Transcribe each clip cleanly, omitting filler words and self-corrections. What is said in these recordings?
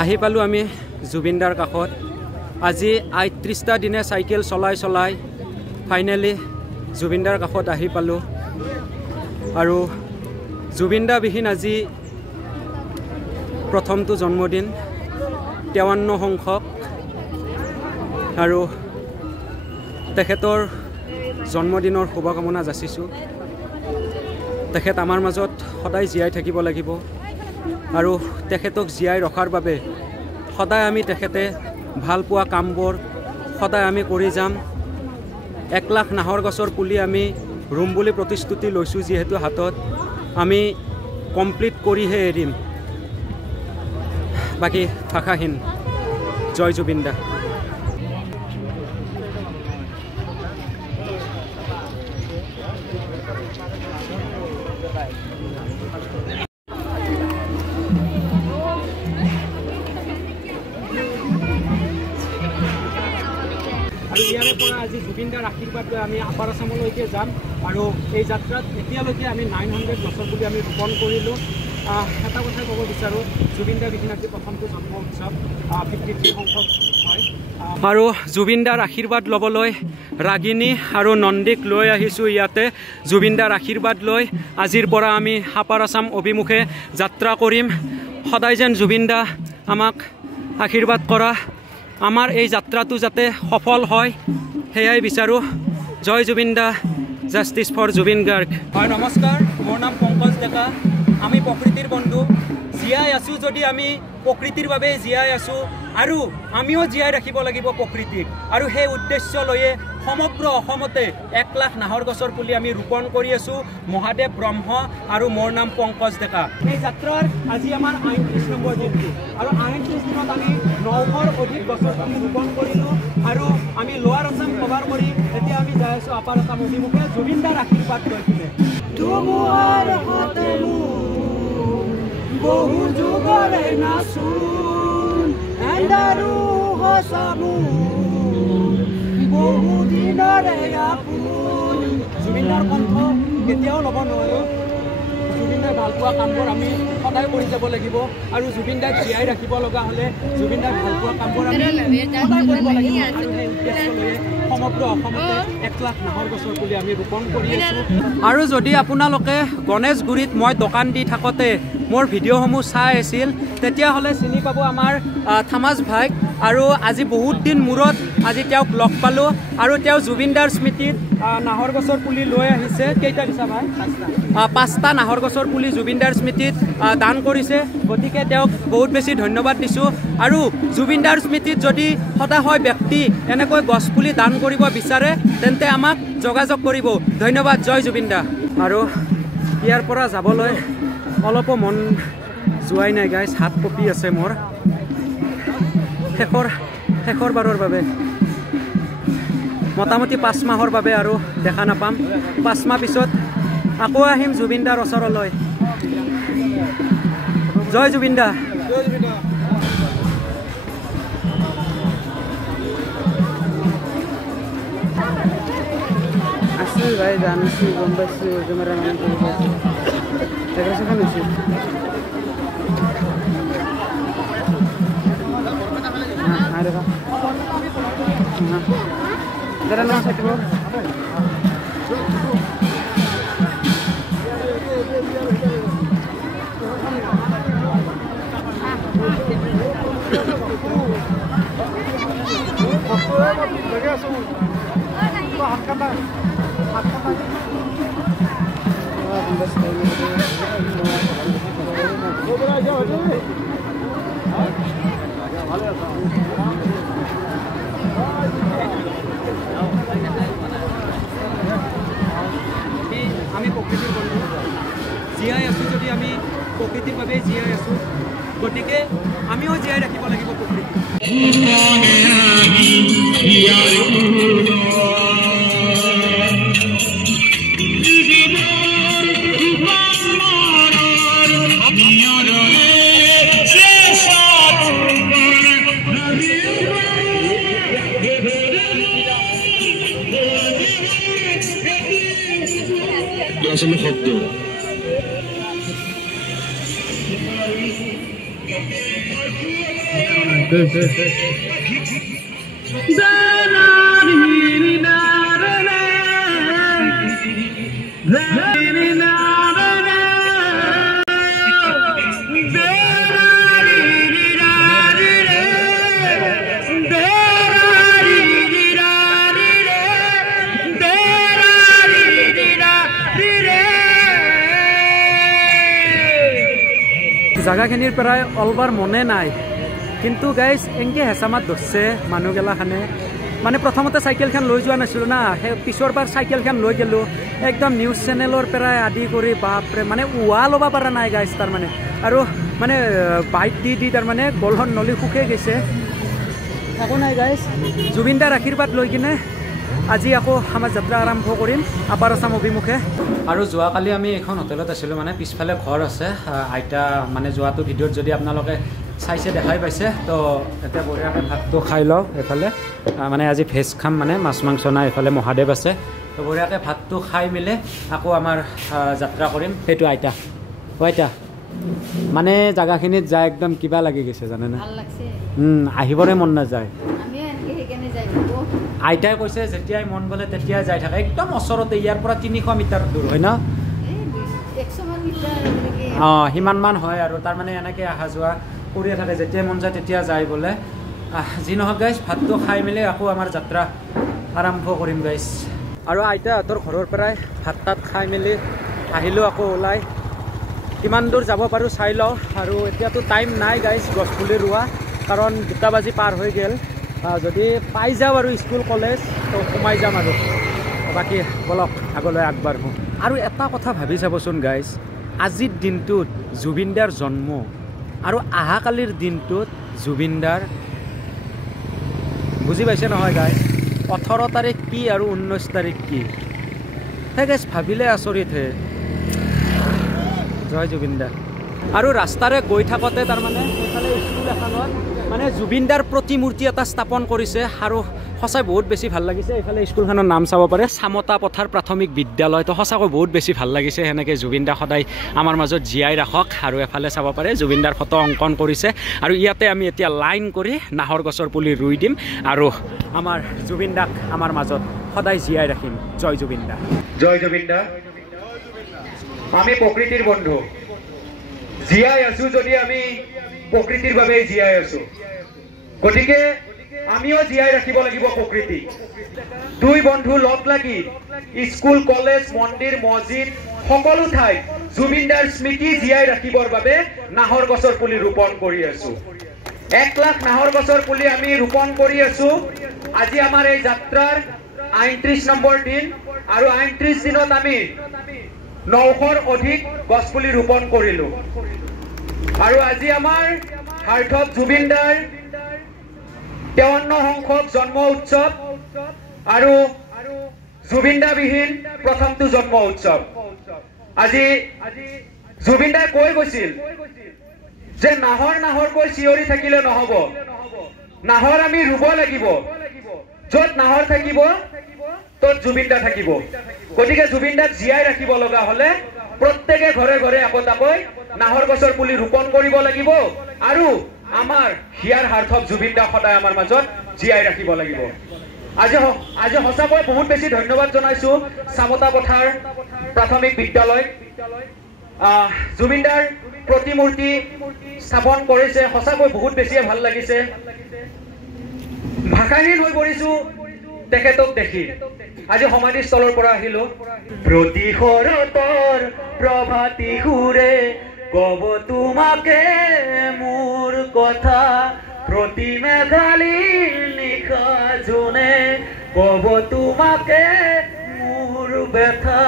আহি পালোঁ আমি জুবিনদাৰ কাষত। আজি ৩৮টা দিনে চাইকেল চলাই ফাইনেলি জুবিনদাৰ কাষত আহি পালোঁ। আৰু জুবিনদাবিহীন আজি প্ৰথমটো জন্মদিন ৫৩ সংখ্যক। আৰু তেখেতৰ জন্মদিনৰ শুভকামনা যাচিছোঁ। তেখেত আমাৰ মাজত সদায় জীয়াই থাকিব লাগিব আৰু তেখেতক জীয়াই ৰখাৰ বাবে সদায় আমি তেখেতে ভাল পোৱা কামবোৰ সদায় আমি কৰি যাম। ১ লাখ নাহৰ গছৰ পুলি আমি ৰুম বুলি প্ৰতিশ্ৰুতি লৈছোঁ, যিহেতু হাতত আমি কমপ্লিট কৰিহে এৰিম। বাকী ভাষাহীন। জয় জুবিনদা। আৰু ইয়াৰে পৰা আজি জুবিনদাৰ আশীৰ্বাদ লৈ আমি আপাৰ আছামলৈকে যাম। আৰু এই যাত্ৰাত এতিয়ালৈকে আমি 900 গছৰ পুলি আমি ৰোপণ কৰিলোঁ। এটা কথাই ক'ব বিচাৰোঁ, জুবিনদাৰ বিহীন আজি প্ৰথমটো জন্ম উৎসৱ 53 সংখ্যক হয়। আৰু জুবিনদাৰ আশীৰ্বাদ ল'বলৈ ৰাগিনী আৰু নন্দীক লৈ আহিছোঁ ইয়াতে। জুবিনদাৰ আশীৰ্বাদ লৈ আজিৰ পৰা আমি আপাৰ আছাম অভিমুখে যাত্ৰা কৰিম। সদায় যেন জুবিনদা আমাক আশীৰ্বাদ কৰা, আমাৰ এই যাত্ৰাটো যাতে সফল হয় সেয়াই বিচাৰোঁ। জয় জুবিনদা, জাষ্টিছ ফৰ জুবিন গাৰ্গ। হয়, নমস্কাৰ। মোৰ নাম পংকজ ডেকা। আমি প্ৰকৃতিৰ বন্ধু। জীয়াই আছোঁ যদি আমি প্ৰকৃতিৰ বাবে জীয়াই আছোঁ, আৰু আমিও জীয়াই ৰাখিব লাগিব প্ৰকৃতিক। আৰু সেই উদ্দেশ্য লৈয়ে সমগ্ৰ অসমতে ১ লাখ নাহৰ গছৰ পুলি আমি ৰোপণ কৰি আছোঁ। মহাদেৱ ব্ৰহ্ম আৰু মোৰ নাম পংকজ ডেকা। এই যাত্ৰাৰ আজি আমাৰ ৩৮ নম্বৰ দিনটো। আৰু ৩৮ দিনত আমি ৯০০ৰ অধিক গছৰ পুলি ৰোপণ কৰিলোঁ। আৰু আমি লোৱাৰ আছাম কভাৰ কৰি এতিয়া আমি যাই আছোঁ আপাৰ আছাম অভিমুখে জুবিনদাৰ আশীৰ্বাদ লৈ কিনে। বহু যুগৰে নাচোন এন্দাৰু হসামু বহু দিনৰে আপোন। জুবিনদাৰ কণ্ঠ কেতিয়াও ল'ব নোৱাৰোঁ। জুবিনদাৰ ভাল পোৱা কামবোৰ আমি সদায় কৰি যাব লাগিব। আৰু জুবিনদাক জীয়াই ৰাখিব লগা হ'লে জুবিনদাৰ ভাল পোৱা কামবোৰ আমি সদায় কৰিব লাগিব। আৰু সেই উদ্দেশ্য লৈয়ে সমগ্ৰ অসমতে ১ লাখ নাহৰ গছৰ পুলি আমি ৰোপণ কৰি আছোঁ। আৰু যদি আপোনালোকে গণেশগুৰিত মই দোকান দি থাকোঁতে মোৰ ভিডিঅ'সমূহ চাই আছিল, তেতিয়াহ'লে চিনি পাব আমাৰ থামাছ ভাইক। আৰু আজি বহুত দিন মূৰত আজি তেওঁক লগ পালোঁ। আৰু তেওঁ জুবিনদাৰ স্মৃতিত নাহৰ গছৰ পুলি লৈ আহিছে। কেইটা দিছা ভাই? 5টা নাহৰ গছৰ পুলি জুবিনদাৰ স্মৃতিত দান কৰিছে। গতিকে তেওঁক বহুত বেছি ধন্যবাদ দিছোঁ। আৰু জুবিনদাৰ স্মৃতিত যদি সদায় ব্যক্তি এনেকৈ গছপুলি দান কৰিব বিচাৰে তেন্তে আমাক যোগাযোগ কৰিব। ধন্যবাদ। জয় জুবিনদা। আৰু ইয়াৰ পৰা যাবলৈ অলপো মন যোৱাই নাই গাইজ। হাত কঁপি আছে মোৰ। শেষৰ বাৰৰ বাবে, মোটামুটি 5 মাহৰ বাবে আৰু দেখা নাপাম। 5 মাহ পিছত আকৌ আহিম জুবিনদাৰ ওচৰলৈ। জয় জুবিনদা। আছোঁ ভাই, জানিছোঁ, গম পাইছোঁ। কেমেৰা মেন কৰিব পাইছোঁ। ডেকৰেশ্যন হৈছে। দাদা নাম থাকিব। আমি প্ৰকৃতিৰ বন্ধু জীয়াই আছোঁ যদি আমি প্ৰকৃতিৰ বাবেই জীয়াই আছোঁ গতিকে আমিও জীয়াই ৰাখিব লাগিব প্ৰকৃতি আসলে শব্দ জাগাখিনিৰ পৰাই অলবাৰ মনে নাই কিন্তু গাইজ এনকে হেঁচামাত ধৰছে মানুহগিলাখানে মানে প্ৰথমতে চাইকেলখন লৈ যোৱা নাছিলোঁ না সেই পিছৰ বাৰ চাইকেলখন লৈ গ'লোঁ একদম নিউজ চেনেলৰ পৰাই আদি কৰি বাপৰে মানে উহা ল'ব পৰা নাই গাইজ তাৰমানে আৰু মানে বাইক দি তাৰমানে গলহন নলি শুকাই গৈছে একো নাই গাইজ জুবিন দাৰ আশীৰ্বাদ লৈ কিনে আজি আকৌ আমাৰ যাত্ৰা আৰম্ভ কৰিম আপাৰ আছাম অভিমুখে আৰু যোৱাকালি আমি এখন হোটেলত আছিলোঁ মানে পিছফালে ঘৰ আছে আইতা মানে যোৱাটো ভিডিঅ'ত যদি আপোনালোকে চাইছে দেখাই পাইছে তো এতিয়া বঢ়িয়াকৈ ভাতটো খাই লওঁ এইফালে মানে আজি ভেজ খাম মানে মাছ মাংস নাই এইফালে মহাদেৱ আছে তো বঢ়িয়াকৈ ভাতটো খাই মেলি আকৌ আমাৰ যাত্ৰা কৰিম সেইটো আইতা আইতা মানে জাগাখিনিত যায় একদম কিবা লাগি গৈছে জানেনে আহিবৰে মন নাযায় আইতাই কৈছে যেতিয়াই মন গ'লে তেতিয়াই যাই থাকে একদম ওচৰতে ইয়াৰ পৰা 300 মিটাৰ দূৰ হয় ন অঁ সিমানমান হয় আৰু তাৰমানে এনেকৈ অহা যোৱা কৰিয়ে থাকে যেতিয়াই মন যায় তেতিয়া যায় বোলে যি নহওক গাইজ ভাতটো খাই মেলি আকৌ আমাৰ যাত্ৰা আৰম্ভ কৰিম গাইজ আৰু আইতাহঁতৰ ঘৰৰ পৰাই ভাত তাত খাই মেলি আহিলোঁ আকৌ ওলাই কিমান দূৰ যাব পাৰোঁ চাই লওঁ আৰু এতিয়াতো টাইম নাই গাইজ গছপুলি ৰোৱা কাৰণ 2টা বাজি পাৰ হৈ গ'ল যদি পাই যাওঁ আৰু স্কুল কলেজ তো সোমাই যাম আৰু বাকী বলক আগলৈ আগবাঢ়োঁ আৰু এটা কথা ভাবি চাবচোন গাইজ আজিৰ দিনটোত জুবিন দাৰ জন্ম আৰু অহাকালিৰ দিনটোত জুবিন দাৰ বুজি পাইছে নহয় গাইজ 18 তাৰিখ কি আৰু 19 তাৰিখ কি সেই গাইজ ভাবিলে আচৰিত হে জয় জুবিন দা আৰু ৰাস্তাৰে গৈ থাকোঁতে তাৰমানে এইফালে স্কুল এখনত মানে জুবিন দাৰ প্ৰতিমূৰ্তি এটা স্থাপন কৰিছে আৰু সঁচাই বহুত বেছি ভাল লাগিছে এইফালে স্কুলখনৰ নাম চাব পাৰে চামতা পথাৰ প্ৰাথমিক বিদ্যালয় তো সঁচাকৈ বহুত বেছি ভাল লাগিছে সেনেকৈ জুবিন দা সদায় আমাৰ মাজত জীয়াই ৰাখক আৰু এফালে চাব পাৰে জুবিন দাৰ ফটো অংকন কৰিছে আৰু ইয়াতে আমি এতিয়া লাইন কৰি নাহৰ গছৰ পুলি ৰুই দিম আৰু আমাৰ জুবিন দাক আমাৰ মাজত সদায় জীয়াই ৰাখিম জয় জুবিন দা জয় জুবিন দা আমি প্ৰকৃতিৰ বন্ধু জীয়াই আছো যদি আমি প্ৰকৃতিৰ বাবেই জীয়াই আছো গতিকে আমিও জীয়াই ৰাখিব লাগিব প্ৰকৃতি দুই বন্ধু লগ লাগি স্কুল কলেজ মন্দিৰ মছজিদ সকলো ঠাইত জুবিন দাৰ স্মৃতি জীয়াই ৰাখিবৰ বাবে নাহৰ গছৰ পুলি ৰোপণ কৰি আছো 1 লাখ নাহৰ গছৰ পুলি আমি ৰোপণ কৰি আছো আজি আমাৰ এই যাত্ৰাৰ 39 নম্বৰ দিন আৰু 39 দিনত আমি 900ৰ অধিক গছ পুলি ৰোপণ কৰিলো আৰু আজি আমাৰ সাৰ্থক জুবিন দাৰ 53 সংখ্যক জন্ম উৎসৱ আৰু জুবিন দা বিহীন প্ৰথমটো জন্ম উৎসৱ আজি জুবিন দাই কৈ গৈছিল যে নাহৰ নাহৰকৈ চিঞৰি থাকিলে নহব নাহৰ আমি ৰুব লাগিব য'ত নাহৰ থাকিব ত'ত জুবিন দা থাকিব গতিকে জুবিন দাক জীয়াই ৰাখিব লগা হলে প্ৰত্যেকে ঘৰে ঘৰে একতাকৈ নাহৰ গছৰ পুলি ৰোপণ কৰিব লাগিব আৰু আমাৰ হিয়াৰ সাৰ্থক জুবিন দা সদায় আমাৰ মাজত জীয়াই ৰাখিব লাগিব আজি সঁচাকৈ বহুত বেছি ধন্যবাদ জনাইছো চামতা পথাৰ প্ৰাথমিক বিদ্যালয় জুবিন দাৰ প্ৰতিমূৰ্তি স্থাপন কৰিছে সঁচাকৈ বহুত বেছি ভাল লাগিছে ভাষাহীন হৈ পৰিছো তেখেতক দেখি আজি সমাধিস্থলৰ পৰা আহিলো প্ৰতিশৰতৰ প্ৰভাতী সুৰে কব তোমাকে মোৰ কথা প্ৰতি মেঘালীৰ নিশা জোনে কব তোমাকে মোৰ ব্যথা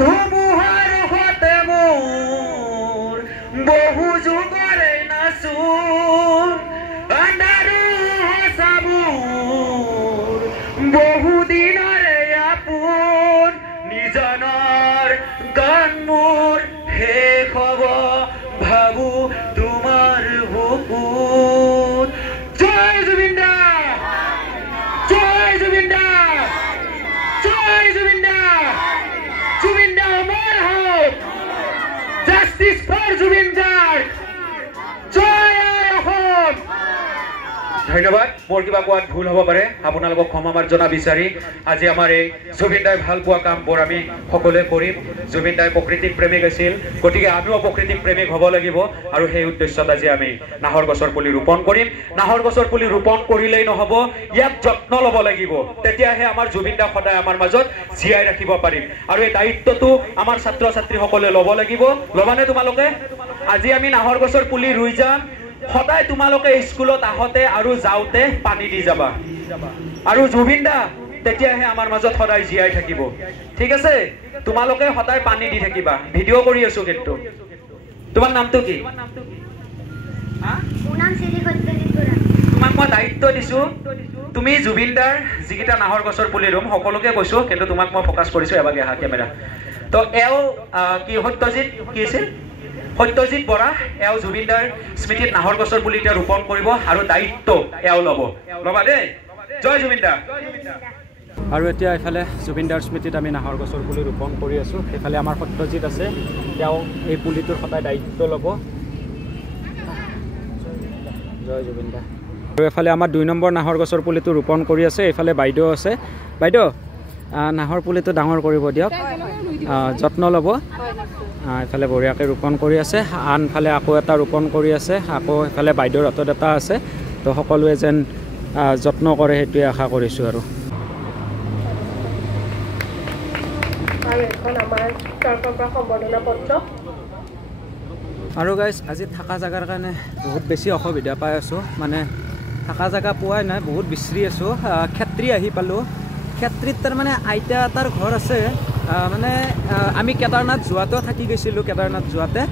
ধুমুহাৰ হতে মোৰ বহু যুগৰে নাচোন আন্ধাৰু সঁচা মোৰ বহু দিনৰে আপোন নিজানৰ গান মোৰ শেষ হ'ব ভাবো তোমাৰ বুকুত জয় জুবিন দা জয় জুবিন দা জয় জুবিন দা জুবিন দা অমৰ হওক জাস্টিস ফৰ জুবিন গাৰ্গ জয় অসম ধন্যবাদ মোৰ কিবা কোৱাত ভুল হ'ব পাৰে আপোনালোকক ক্ষমা মাৰ্জনা বিচাৰি আজি আমাৰ এই জুবিন দাই ভাল পোৱা কামবোৰ আমি সকলোৱে কৰিম জুবিন দাই প্ৰকৃতিক প্ৰেমিক আছিল গতিকে আমিও প্ৰকৃতিক প্ৰেমিক হ'ব লাগিব আৰু সেই উদ্দেশ্যত আজি আমি নাহৰ গছৰ পুলি ৰোপণ কৰিম নাহৰ গছৰ পুলি ৰোপণ কৰিলেই নহ'ব ইয়াক যত্ন ল'ব লাগিব তেতিয়াহে আমাৰ জুবিন দাক সদায় আমাৰ মাজত জীয়াই ৰাখিব পাৰিম আৰু এই দায়িত্বটো আমাৰ ছাত্ৰ ছাত্ৰীসকলে ল'ব লাগিব ল'বানে তোমালোকে আজি আমি নাহৰ গছৰ পুলি ৰুই যাম সদায় তোমালোকে স্কুলত আহতে আৰু যাওঁতে পানী দি যাবা আৰু জুবিন দা তেতিয়াহে আমাৰ মাজত সদায় জীয়াই থাকিব ঠিক আছে তোমালোকে সদায় পানী দি থাকিবা ভিডিঅ' কৰি আছো কিন্তু তোমাৰ নামটো কি তোমাক মই দায়িত্ব দিছো তুমি জুবিন দাৰ যিকেইটা নাহৰ গছৰ পুলি ৰুম সকলোকে কৈছো কিন্তু তোমাক মই ফ'কাছ কৰিছো এবাগে আহা কেমেৰা তো এও কি সত্যজিৎ কি আছিল সত্যজিৎ বৰা এও জুবিন দাৰ স্মৃতিত নাহৰ গছৰ পুলি এতিয়া ৰোপণ কৰিব আৰু দায়িত্ব এও ল'বা দেই জয় জুবিন দা আৰু এতিয়া এফালে জুবিন দাৰ স্মৃতিত আমি নাহৰ গছৰ পুলি ৰোপণ কৰি আছোঁ সেইফালে আমাৰ সত্যজিৎ আছে তেওঁ এই পুলিটোৰ সদায় দায়িত্ব ল'ব জয় জুবিন দা আৰু এফালে আমাৰ 2 নম্বৰ নাহৰ গছৰ পুলিটো ৰোপণ কৰি আছে এইফালে বাইদেউ আছে বাইদেউ নাহৰ পুলিটো ডাঙৰ কৰিব দিয়ক যত্ন ল'ব এইফালে বঢ়িয়াকৈ ৰোপণ কৰি আছে আনফালে আকৌ এটা ৰোপণ কৰি আছে আকৌ এইফালে বাইদেউৰ হাতত এটা আছে তো সকলোৱে যেন যত্ন কৰে সেইটোৱে আশা কৰিছোঁ আৰু গাইজ আজি থকা জেগাৰ কাৰণে বহুত বেছি অসুবিধা পাই আছোঁ মানে থকা জেগা পোৱাই নাই বহুত বিচাৰি আছোঁ ক্ষেত্ৰী আহি পালোঁ ক্ষেত্ৰীত তাৰমানে আইতা এটাৰ ঘৰ আছে মানে আমি কেদাৰনাথ যোৱাতেও থাকি গৈছিলোঁ কেদাৰনাথ যোৱাতে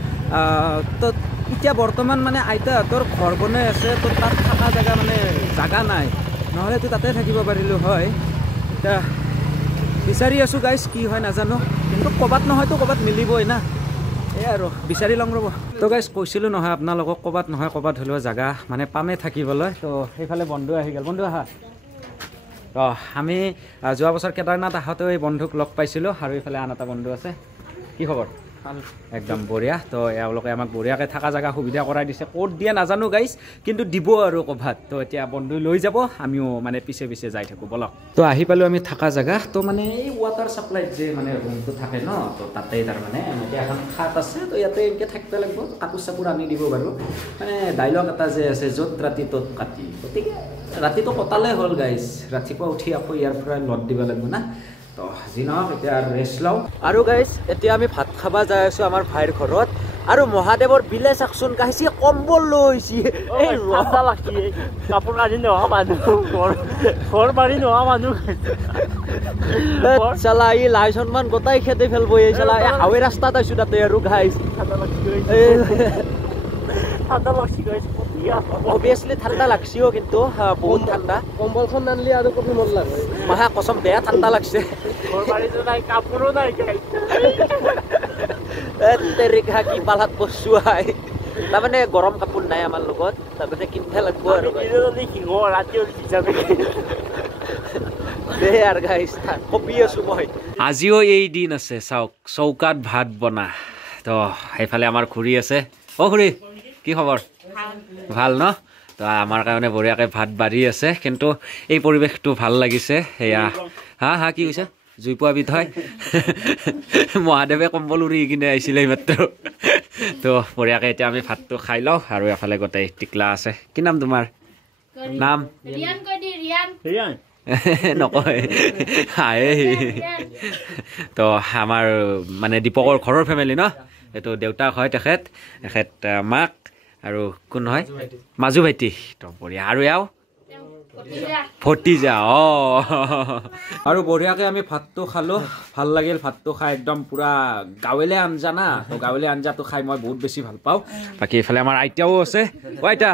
তো এতিয়া বৰ্তমান মানে আইতাহঁতৰ ঘৰ বনাই আছে তো তাত থকা জেগা মানে জাগা নাই নহ'লেতো তাতে থাকিব পাৰিলোঁ হয় এতিয়া বিচাৰি আছোঁ গাইজ কি হয় নাজানো কিন্তু ক'ৰবাত নহয়তো ক'ৰবাত মিলিবই না এই আৰু বিচাৰি ল'ম ৰ'ব তো গাইজ কৈছিলোঁ নহয় আপোনালোকক ক'ৰবাত নহয় ক'ৰবাত হ'লেও জেগা মানে পামেই থাকিবলৈ তো সেইফালে বন্ধু আহি গ'ল বন্ধু আহা আমি যোৱা বছৰ কেদাৰনাথ আহোঁতেও এই বন্ধুক লগ পাইছিলোঁ আৰু এইফালে আন এটা বন্ধু আছে কি খবৰ একদম বঢ়িয়া তো এওঁলোকে আমাক বঢ়িয়াকৈ থকা জেগা সুবিধা কৰাই দিছে ক'ত দিয়ে নাজানো গাইজ কিন্তু দিব আৰু ক'ৰবাত তো এতিয়া বন্ধু লৈ যাব আমিও মানে পিছে পিছে যাই থাকোঁ বলক তো আহি পালোঁ আমি থকা জেগা তো মানে এই ৱাটাৰ ছাপ্লাইত যে মানে ৰুমটো থাকে ন তো তাতেই তাৰমানে এনেকৈ এখন খাট আছে তো ইয়াতে এনেকৈ থাকিব লাগিব কাপোৰ চাপোৰ আনি দিব বাৰু মানে ডাইলগ এটা যে আছে য'ত ৰাতি ত'ত কাটি গতিকে ৰাতিটো কটালে হ'ল গাইজ ৰাতিপুৱা উঠি আকৌ ইয়াৰ পৰা লদ দিব লাগিব না তো যি নহওক এতিয়া ৰেষ্ট লওঁ আৰু গাইজ এতিয়া আমি ভাত খাব যাই আছোঁ আমাৰ ভাইৰ ঘৰত আৰু মহাদেৱৰ বিলে চাকচোন কাহিছে কম্বল লৈছে এই ঠাণ্ডা লাগছে কাপোৰ কানি নোহোৱা মানুহ ঘৰ বাৰী নোহোৱা মানুহ চালা ই লাই সন্মান গোটাই খেতে ফেলব এই চালা এই হাৱে ৰাস্তাত আছোঁ তাতে আৰু গাইজ ঠাণ্ডা লাগছে গাইজ অবভিয়াছলি ঠাণ্ডা লাগছেও কিন্তু বহুত ঠাণ্ডা কম্বলখন আনলি আৰু কবি মন লাগে মাহা কসম বেয়া ঠাণ্ডা লাগছে কাপোৰো নাই তেৰিকা কি পালাত বস্তু আই তাৰমানে গৰম কাপোৰ নাই আমাৰ লগত তাৰমানে কিনিব লাগিব আৰু কপি আছো মই আজিও এই দিন আছে চাওক চৌকাত ভাত বনা তো সেইফালে আমাৰ খুৰী আছে অ খুৰী কি খবৰ ভাল ন তো আমাৰ কাৰণে বঢ়িয়াকৈ ভাত বাঢ়ি আছে কিন্তু এই পৰিৱেশটো ভাল লাগিছে সেয়া হা কি কৈছে জুই পোৱা বিধ হয় মহাদেৱে কম্বল উৰি কিনে আহিছিলে মাত্ৰ তো বঢ়িয়াকৈ এতিয়া আমি ভাতটো খাই লওঁ আৰু এফালে গোটেই টিকলা আছে কি নাম তোমাৰ নাম নকয় তো আমাৰ মানে দীপকৰ ঘৰৰ ফেমিলি ন এইটো দেউতাক হয় তেখেত মাক আৰু কোন হয় মাজু ভাইটি তো বঢ়িয়া আৰু এওঁ ভতিজা আৰু বঢ়িয়াকৈ আমি ভাতটো খালোঁ ভাল লাগিল ভাতটো খাই একদম পূৰা গাঁৱলীয়া আঞ্জা না তো গাঁৱলীয়া আঞ্জাটো খাই মই বহুত বেছি ভাল পাওঁ বাকী এইফালে আমাৰ আইতাও আছে আইতা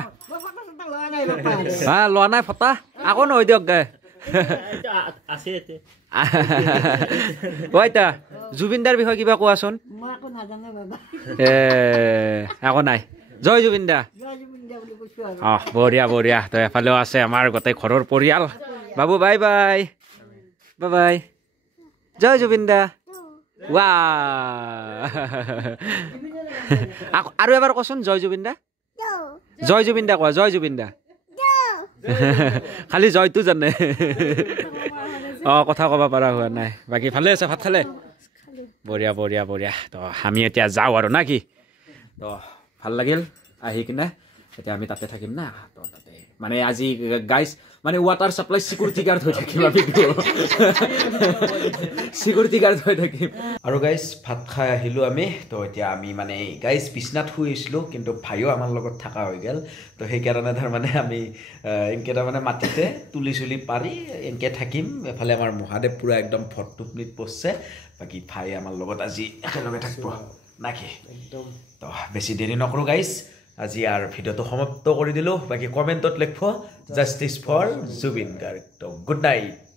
লোৱা নাই ফটা আকৌ নহয় দিয়ক গাই আইতা জুবিনদাৰ বিষয়ে কিবা কোৱাচোন আকৌ নাই জয় জুবিন দা বঢ়িয়া বঢ়িয়া তো এফালেও আছে আমাৰ গোটেই ঘৰৰ পৰিয়াল বাবু বাই বাই বাই বাই জয় জুবিন দা ৱা আৰু এবাৰ কচোন জয় জুবিন দা কোৱা জয় জুবিন দা খালি জয়টো জানে কথা ক'ব পৰা হোৱা নাই বাকী ভালে আছে ভাত খালে বঢ়িয়া বঢ়িয়া বঢ়িয়া তো আমি এতিয়া যাওঁ আৰু না কি তো ভাল লাগিল আহি কিনে এতিয়া আমি তাতে থাকিম না তো তাতে মানে আজি গাইজ মানে ৱাটাৰ ছাপ্লাই চিকিউৰিটি গাৰ্ড হৈ থাকিম আমি চিকিউৰিটি গাৰ্ড হৈ থাকিম আৰু গাইজ ভাত খাই আহিলোঁ আমি তো এতিয়া আমি মানে গাইজ বিচনাত শুই আছিলোঁ কিন্তু ভাইও আমাৰ লগত থকা হৈ গ'ল তো সেইকাৰণে তাৰমানে আমি এনেকৈ তাৰমানে মাটিতে তুলি চুলি পাৰি এনেকৈ থাকিম এফালে আমাৰ মহাদেৱ পূৰা একদম ভটটোপনিত পৰছে বাকী ভাই আমাৰ লগত আজি একেলগে থাকিব নাকি একদম তো বেছি দেৰি নকৰোঁ গাইজ আজি আৰু ভিডিঅ'টো সমাপ্ত কৰি দিলোঁ বাকী কমেণ্টত লিখিব জাষ্টিছ ফৰ জুবিন গাৰ্গ তো গুড নাইট